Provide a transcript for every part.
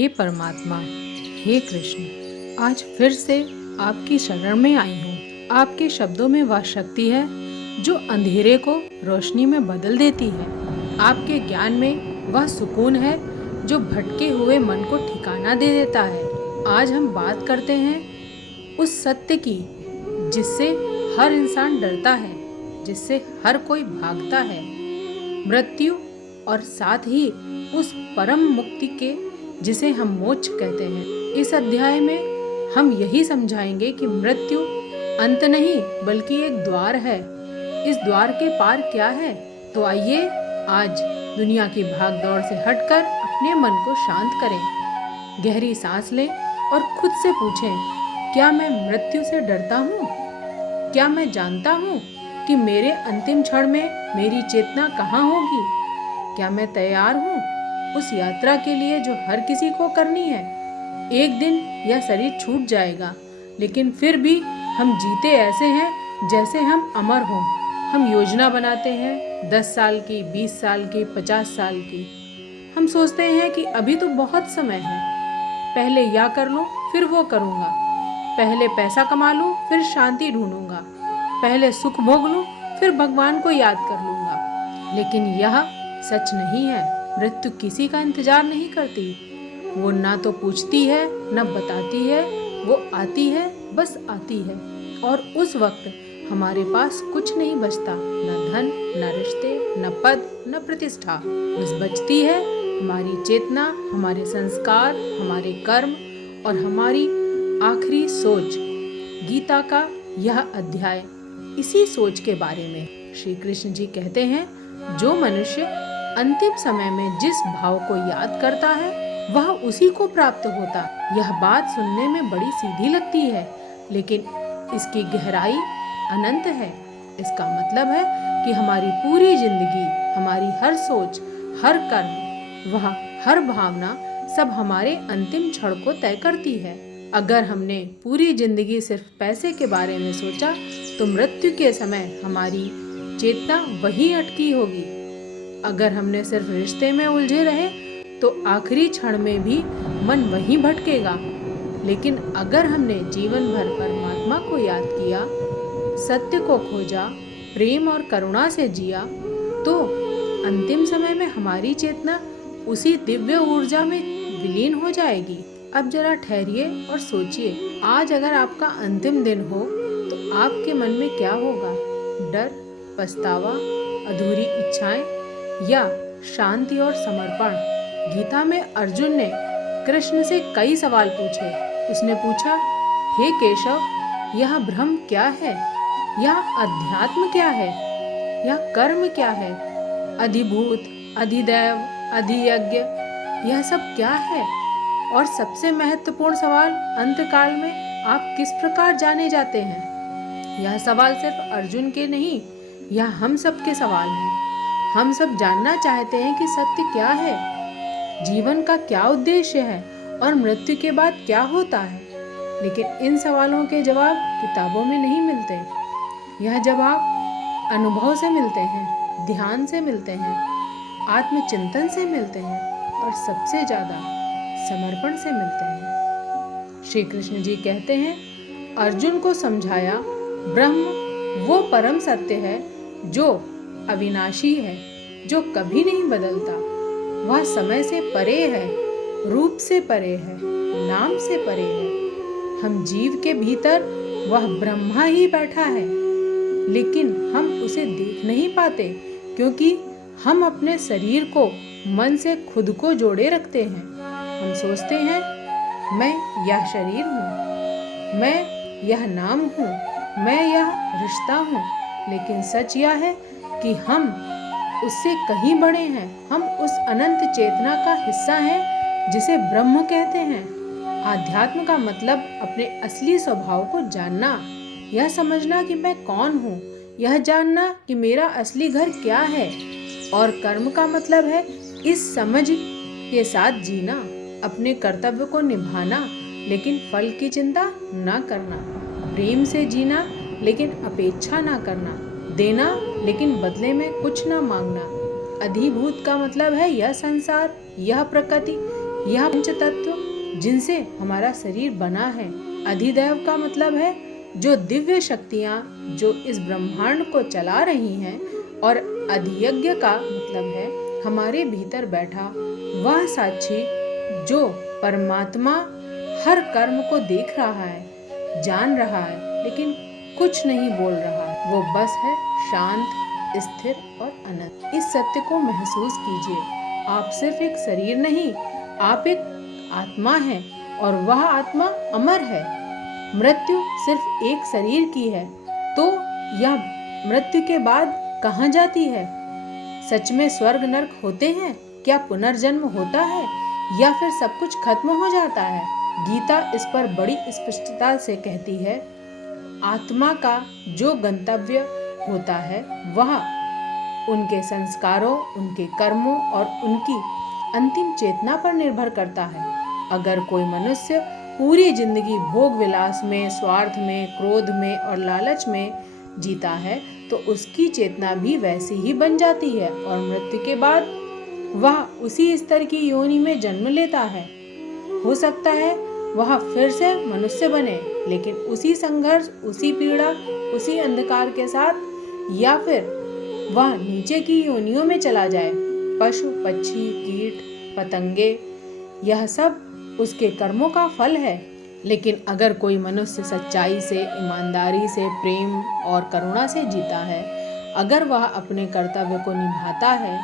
हे परमात्मा, हे कृष्ण, आज फिर से आपकी शरण में आई हूँ। आपके शब्दों में वह शक्ति है जो अंधेरे को रोशनी में बदल देती है। आपके ज्ञान में वह सुकून है जो भटके हुए मन को ठिकाना दे देता है। आज हम बात करते हैं उस सत्य की जिससे हर इंसान डरता है, जिससे हर कोई भागता है, मृत्यु और साथ ही उस परम मुक्ति के जिसे हम मोक्ष कहते हैं। इस अध्याय में हम यही समझाएंगे कि मृत्यु अंत नहीं बल्कि एक द्वार है। इस द्वार के पार क्या है? तो आइए आज दुनिया की भाग दौड़ से हटकर अपने मन को शांत करें, गहरी सांस लें और खुद से पूछें, क्या मैं मृत्यु से डरता हूँ? क्या मैं जानता हूँ कि मेरे अंतिम क्षण में मेरी चेतना कहाँ होगी? क्या मैं तैयार हूँ उस यात्रा के लिए जो हर किसी को करनी है? एक दिन यह शरीर छूट जाएगा, लेकिन फिर भी हम जीते ऐसे हैं जैसे हम अमर हों। हम योजना बनाते हैं 10 साल की, 20 साल की, 50 साल की। हम सोचते हैं कि अभी तो बहुत समय है, पहले यह कर लूँ फिर वो करूँगा, पहले पैसा कमा लूँ फिर शांति ढूंढूंगा, पहले सुख भोग लूँ फिर भगवान को याद कर लूँगा। लेकिन यह सच नहीं है। मृत्यु किसी का इंतजार नहीं करती। वो ना तो पूछती है न बताती है, वो आती है, बस आती है। और उस वक्त हमारे पास कुछ नहीं बचता, न धन, न रिश्ते, न पद, न प्रतिष्ठा। बस बचती है हमारी चेतना, हमारे संस्कार, हमारे कर्म और हमारी आखिरी सोच। गीता का यह अध्याय इसी सोच के बारे में। श्री कृष्ण जी कहते हैं, जो मनुष्य अंतिम समय में जिस भाव को याद करता है वह उसी को प्राप्त होता। यह बात सुनने में बड़ी सीधी लगती है, लेकिन इसकी गहराई अनंत है। इसका मतलब है कि हमारी पूरी जिंदगी, हमारी हर सोच, हर कर्म, वह हर भावना सब हमारे अंतिम क्षण को तय करती है। अगर हमने पूरी जिंदगी सिर्फ पैसे के बारे में सोचा तो मृत्यु के समय हमारी चेतना वहीं अटकी होगी। अगर हमने सिर्फ रिश्ते में उलझे रहे तो आखिरी क्षण में भी मन वहीं भटकेगा। लेकिन अगर हमने जीवन भर परमात्मा को याद किया, सत्य को खोजा, प्रेम और करुणा से जिया, तो अंतिम समय में हमारी चेतना उसी दिव्य ऊर्जा में विलीन हो जाएगी। अब जरा ठहरिए और सोचिए, आज अगर आपका अंतिम दिन हो तो आपके मन में क्या होगा? डर, पछतावा, अधूरी इच्छाएं या शांति और समर्पण? गीता में अर्जुन ने कृष्ण से कई सवाल पूछे। उसने पूछा, हे केशव, यह ब्रह्म क्या है? यह अध्यात्म क्या है? यह कर्म क्या है? अधिभूत, अधिदैव, अधियज्ञ, यह सब क्या है? और सबसे महत्वपूर्ण सवाल, अंतकाल में आप किस प्रकार जाने जाते हैं? यह सवाल सिर्फ अर्जुन के नहीं, यह हम सब के सवाल हैं। हम सब जानना चाहते हैं कि सत्य क्या है, जीवन का क्या उद्देश्य है और मृत्यु के बाद क्या होता है। लेकिन इन सवालों के जवाब किताबों में नहीं मिलते। यह जवाब अनुभव से मिलते हैं, ध्यान से मिलते हैं, आत्मचिंतन से मिलते हैं और सबसे ज़्यादा समर्पण से मिलते हैं। श्री कृष्ण जी कहते हैं, अर्जुन को समझाया, ब्रह्म वो परम सत्य है जो अविनाशी है, जो कभी नहीं बदलता। वह समय से परे है, रूप से परे है, नाम से परे है। हम जीव के भीतर वह ब्रह्मा ही बैठा है, लेकिन हम उसे देख नहीं पाते क्योंकि हम अपने शरीर को मन से खुद को जोड़े रखते हैं। हम सोचते हैं, मैं यह शरीर हूँ, मैं यह नाम हूँ, मैं यह रिश्ता हूँ। लेकिन सच यह है कि हम उससे कहीं बड़े हैं। हम उस अनंत चेतना का हिस्सा हैं जिसे ब्रह्म कहते हैं। आध्यात्म का मतलब अपने असली स्वभाव को जानना, यह समझना कि मैं कौन हूँ, यह जानना कि मेरा असली घर क्या है। और कर्म का मतलब है इस समझ के साथ जीना, अपने कर्तव्य को निभाना लेकिन फल की चिंता ना करना, प्रेम से जीना लेकिन अपेक्षा ना करना, देना लेकिन बदले में कुछ ना मांगना। अधिभूत का मतलब है यह संसार, यह प्रकृति, यह पंच तत्व जिनसे हमारा शरीर बना है। अधिदैव का मतलब है जो दिव्य शक्तियाँ जो इस ब्रह्मांड को चला रही हैं, और अधियज्ञ का मतलब है हमारे भीतर बैठा वह साक्षी जो परमात्मा हर कर्म को देख रहा है, जान रहा है, लेकिन कुछ नहीं बोल रहा है। वो बस है शांत, स्थिर और अनंत। इस सत्य को महसूस कीजिए। आप सिर्फ एक शरीर नहीं, आप एक आत्मा है, और वह आत्मा अमर है। मृत्यु सिर्फ एक शरीर की है, तो यह मृत्यु के बाद कहाँ जाती है? सच में स्वर्ग नरक होते हैं? क्या पुनर्जन्म होता है, या फिर सब कुछ खत्म हो जाता है? गीता इस पर बड़ी स्पष्टता से कहती है, आत्मा का जो गंतव्य होता है वह उनके संस्कारों, उनके कर्मों और उनकी अंतिम चेतना पर निर्भर करता है। अगर कोई मनुष्य पूरी जिंदगी भोग विलास में, स्वार्थ में, क्रोध में और लालच में जीता है, तो उसकी चेतना भी वैसी ही बन जाती है, और मृत्यु के बाद वह उसी स्तर की योनि में जन्म लेता है। हो सकता है वह फिर से मनुष्य बने, लेकिन उसी संघर्ष, उसी पीड़ा, उसी अंधकार के साथ, या फिर वह नीचे की योनियों में चला जाए। पशु, पक्षी, कीट, पतंगे, यह सब उसके कर्मों का फल है। लेकिन अगर कोई मनुष्य सच्चाई से, ईमानदारी से, प्रेम और करुणा से जीता है, अगर वह अपने कर्तव्य को निभाता है,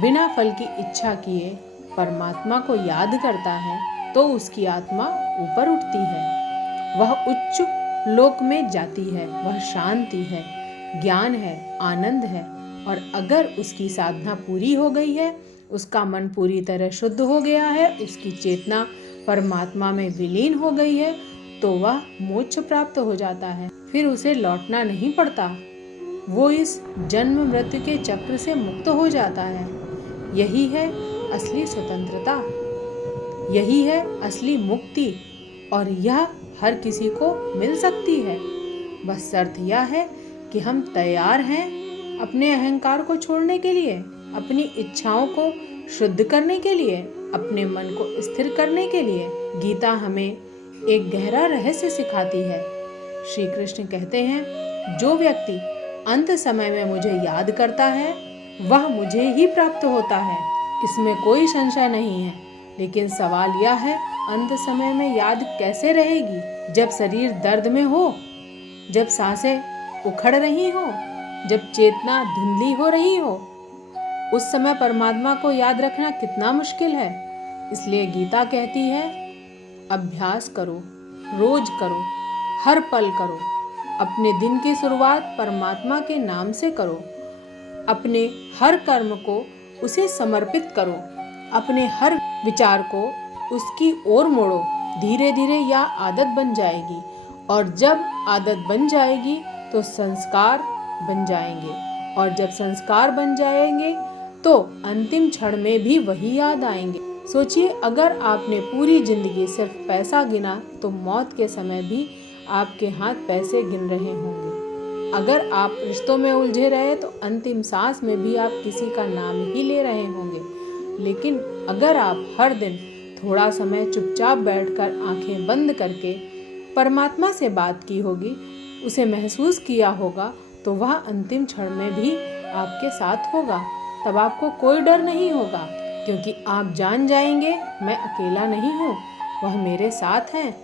बिना फल की इच्छा किए परमात्मा को याद करता है, तो उसकी आत्मा ऊपर उठती है। वह उच्च लोक में जाती है। वह शांति है, ज्ञान है, आनंद है। और अगर उसकी साधना पूरी हो गई है, उसका मन पूरी तरह शुद्ध हो गया है, उसकी चेतना परमात्मा में विलीन हो गई है, तो वह मोक्ष प्राप्त हो जाता है। फिर उसे लौटना नहीं पड़ता। वो इस जन्म मृत्यु के चक्र से मुक्त हो जाता है। यही है असली स्वतंत्रता, यही है असली मुक्ति, और यह हर किसी को मिल सकती है। बस शर्त यह है कि हम तैयार हैं अपने अहंकार को छोड़ने के लिए, अपनी इच्छाओं को शुद्ध करने के लिए, अपने मन को स्थिर करने के लिए। गीता हमें एक गहरा रहस्य सिखाती है। श्री कृष्ण कहते हैं, जो व्यक्ति अंत समय में मुझे याद करता है, वह मुझे ही प्राप्त होता है। इसमें कोई संशय नहीं है। लेकिन सवाल यह है, अंत समय में याद कैसे रहेगी? जब शरीर दर्द में हो, जब सांसें उखड़ रही हो, जब चेतना धुंधली हो रही हो, उस समय परमात्मा को याद रखना कितना मुश्किल है। इसलिए गीता कहती है, अभ्यास करो, रोज करो, हर पल करो। अपने दिन की शुरुआत परमात्मा के नाम से करो। अपने हर कर्म को उसे समर्पित करो। अपने हर विचार को उसकी ओर मोड़ो। धीरे धीरे यह आदत बन जाएगी, और जब आदत बन जाएगी तो संस्कार बन जाएंगे, और जब संस्कार बन जाएंगे तो अंतिम क्षण में भी वही याद आएंगे। सोचिए, अगर आपने पूरी जिंदगी सिर्फ पैसा गिना, तो मौत के समय भी आपके हाथ पैसे गिन रहे होंगे। अगर आप रिश्तों में उलझे रहे, तो अंतिम सांस में भी आप किसी का नाम ही ले रहे होंगे। लेकिन अगर आप हर दिन थोड़ा समय चुपचाप बैठकर आंखें बंद करके परमात्मा से बात की होगी, उसे महसूस किया होगा, तो वह अंतिम क्षण में भी आपके साथ होगा। तब आपको कोई डर नहीं होगा, क्योंकि आप जान जाएंगे, मैं अकेला नहीं हूँ, वह मेरे साथ हैं,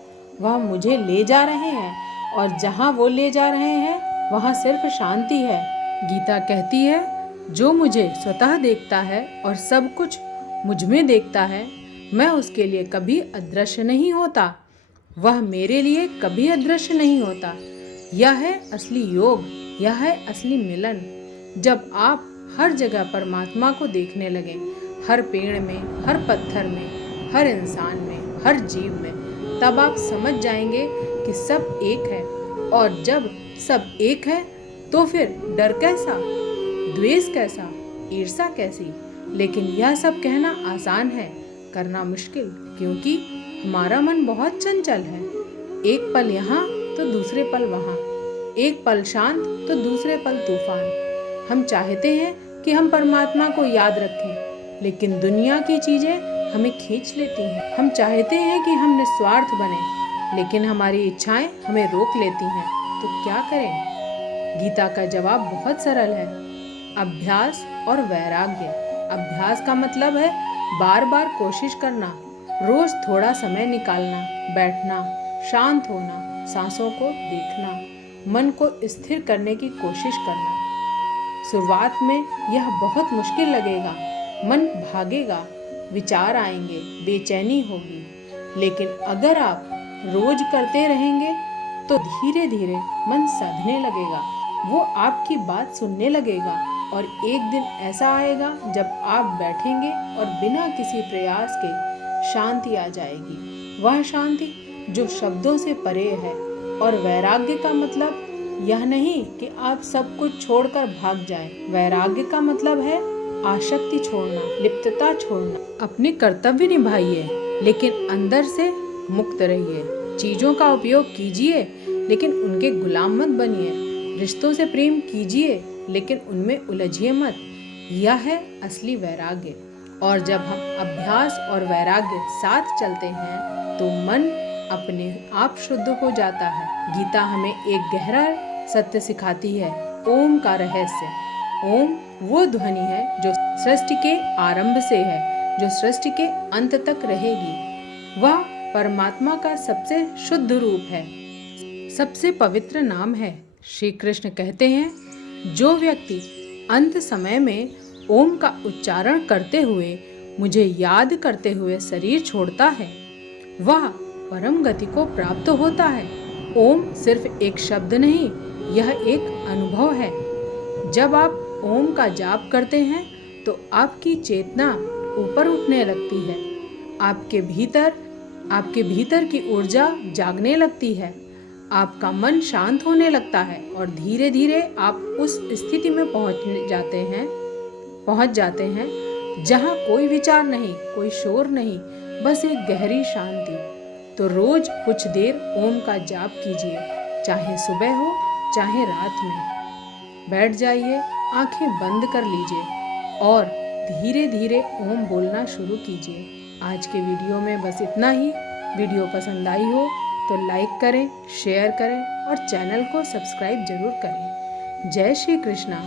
वह मुझे ले जा रहे हैं, और जहाँ वो ले जा रहे हैं वहाँ सिर्फ शांति है। गीता कहती है, जो मुझे स्वतः देखता है और सब कुछ मुझ में देखता है, मैं उसके लिए कभी अदृश्य नहीं होता, वह मेरे लिए कभी अदृश्य नहीं होता। यह है असली योग, यह है असली मिलन। जब आप हर जगह परमात्मा को देखने लगे, हर पेड़ में, हर पत्थर में, हर इंसान में, हर जीव में, तब आप समझ जाएंगे कि सब एक है। और जब सब एक है, तो फिर डर कैसा, द्वेष कैसा, ईर्ष्या कैसी? लेकिन यह सब कहना आसान है, करना मुश्किल, क्योंकि हमारा मन बहुत चंचल है। एक पल यहाँ तो दूसरे पल वहाँ, एक पल शांत तो दूसरे पल तूफान। हम चाहते हैं कि हम परमात्मा को याद रखें, लेकिन दुनिया की चीजें हमें खींच लेती हैं। हम चाहते हैं कि हम निस्वार्थ बने, लेकिन हमारी इच्छाएं हमें रोक लेती हैं। तो क्या करें? गीता का जवाब बहुत सरल है, अभ्यास और वैराग्य। अभ्यास का मतलब है बार बार कोशिश करना, रोज थोड़ा समय निकालना, बैठना, शांत होना, सांसों को देखना, मन को स्थिर करने की कोशिश करना। शुरुआत में यह बहुत मुश्किल लगेगा, मन भागेगा, विचार आएंगे, बेचैनी होगी, लेकिन अगर आप रोज करते रहेंगे तो धीरे धीरे मन साधने लगेगा, वो आपकी बात सुनने लगेगा और एक दिन ऐसा आएगा जब आप बैठेंगे और बिना किसी प्रयास के शांति आ जाएगी। वह शांति जो शब्दों से परे है। और वैराग्य का मतलब यह नहीं कि आप सब कुछ छोड़कर भाग जाएं। वैराग्य का मतलब है आसक्ति छोड़ना, लिप्तता छोड़ना। अपने कर्तव्य निभाइए, लेकिन अंदर से मुक्त रहिए। चीजों का उपयोग कीजिए, लेकिन उनके गुलाम मत बनिए। रिश्तों से प्रेम कीजिए, लेकिन उनमें उलझिए मत। यह है असली वैराग्य। और जब हम अभ्यास और वैराग्य साथ चलते हैं तो मन अपने आप शुद्ध हो जाता है। गीता हमें एक गहरा सत्य सिखाती है, ओम का रहस्य। ओम वो ध्वनि है जो सृष्टि के आरंभ से है, जो सृष्टि के अंत तक रहेगी। वह परमात्मा का सबसे शुद्ध रूप है, सबसे पवित्र नाम है। श्री कृष्ण कहते हैं, जो व्यक्ति अंत समय में ओम का उच्चारण करते हुए, मुझे याद करते हुए शरीर छोड़ता है, वह परम गति को प्राप्त होता है। ओम सिर्फ एक शब्द नहीं, यह एक अनुभव है। जब आप ओम का जाप करते हैं तो आपकी चेतना ऊपर उठने लगती है, आपके भीतर की ऊर्जा जागने लगती है, आपका मन शांत होने लगता है और धीरे धीरे आप उस स्थिति में पहुंच जाते हैं जहां कोई विचार नहीं, कोई शोर नहीं, बस एक गहरी शांति। तो रोज कुछ देर ओम का जाप कीजिए, चाहे सुबह हो चाहे रात में। बैठ जाइए, आंखें बंद कर लीजिए और धीरे धीरे ओम बोलना शुरू कीजिए। आज के वीडियो में बस इतना ही। वीडियो पसंद आई हो तो लाइक करें, शेयर करें और चैनल को सब्सक्राइब जरूर करें। जय श्री कृष्णा।